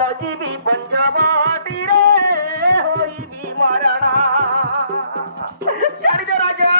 Najibi पंजाबाटी रे होई मरणा चारी दे राजन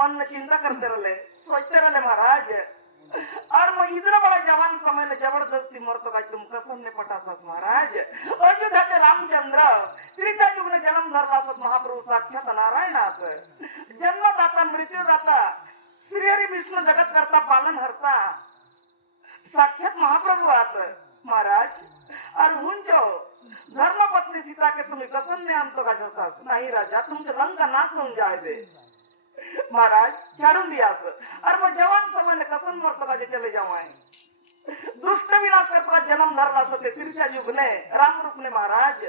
मन में चिंता करते रहे सोचते रहे महाराज और मैं इतना बड़ा जवान समय में जबरदस्ती मरतो का तुम कसम ने पटासास महाराज अयोध्या के रामचंद्र त्रेता युग ने जन्म धरला सत महाप्रभु साक्षात नारायणात जन्मदाता मृत्युदाता श्री हरि विष्णु जगत करता पालन हरता साक्षात महाप्रभु आत महाराज और हुंजो धर्मपत्नी सीता के तुम्हें कसम ने अंत का सास नहीं राजा तुमचे लंका नाश होऊन जाए दे महाराज छाड़ून दिया और मैं जवान समय ने कसम मरतो का चले जाऊं दुष्ट विनाश करता जन्म धरला सके त्रेता युग ने राम रूप ने महाराज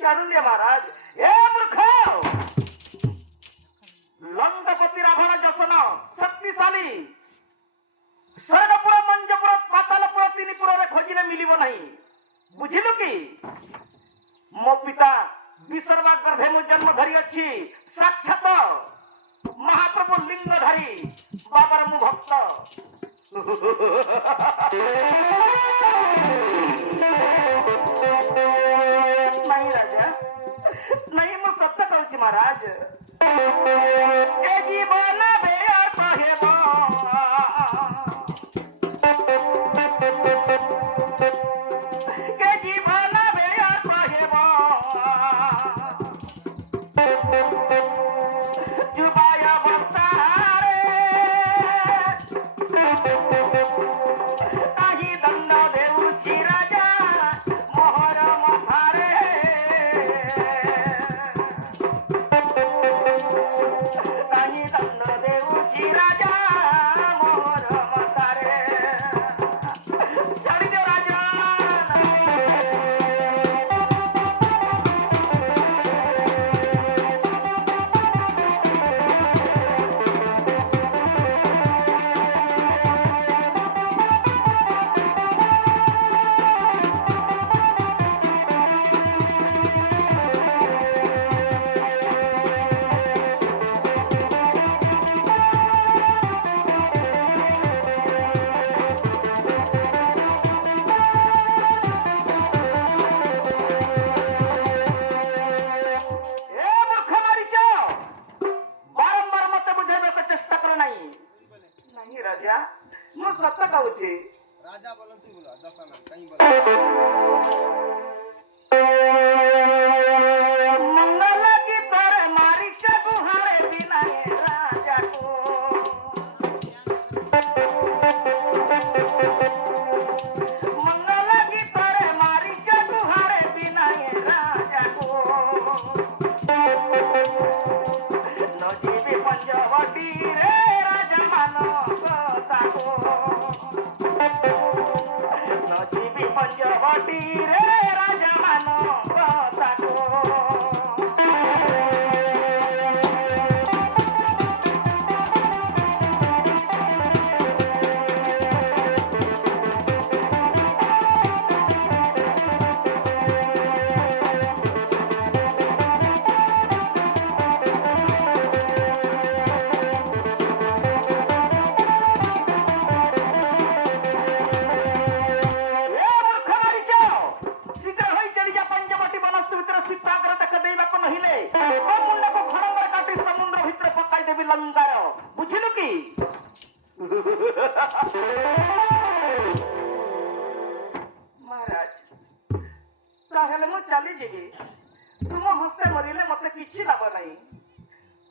छाड़ून दिया महाराज ए मूर्ख लंकापति रावण जसन शक्तिशाली स्वर्गपुर मंजपुर पातालपुर तीनपुर रे खोजिले मिलिबो नहीं बुझिलु की मो पिता विसर्वा गर्भे मो जन्म धरी अछि साक्षात महाप्रभु लिंगधारी बाबर मु भक्त नहीं राजा नहीं मु सत्य कहूँ महाराज ए जीवन बेअर्थ हेबो राजा ପଞ୍ଜବଟି ରେ ରାଜା ମାନଙ୍କ ତାକୁ बुझिलु कि महाराज ताहले मु चली जीवी तुम हस्ते मरिले मते किछि लाभ नहीं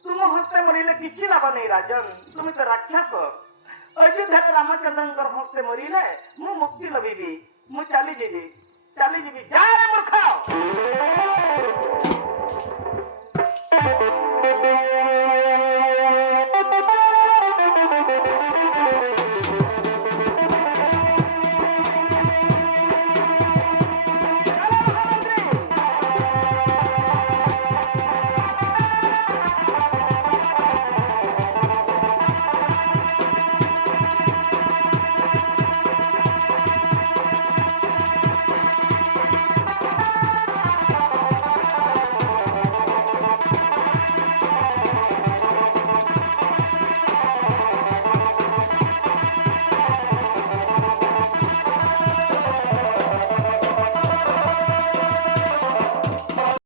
तुम हस्ते मरिले किछि लाभ नहीं राजन तुम तो राक्षस अयोध्या रामचंद्रंकर हस्ते मरिले मु मुक्ति लभिबी मु चली जीवी जा रे मूर्ख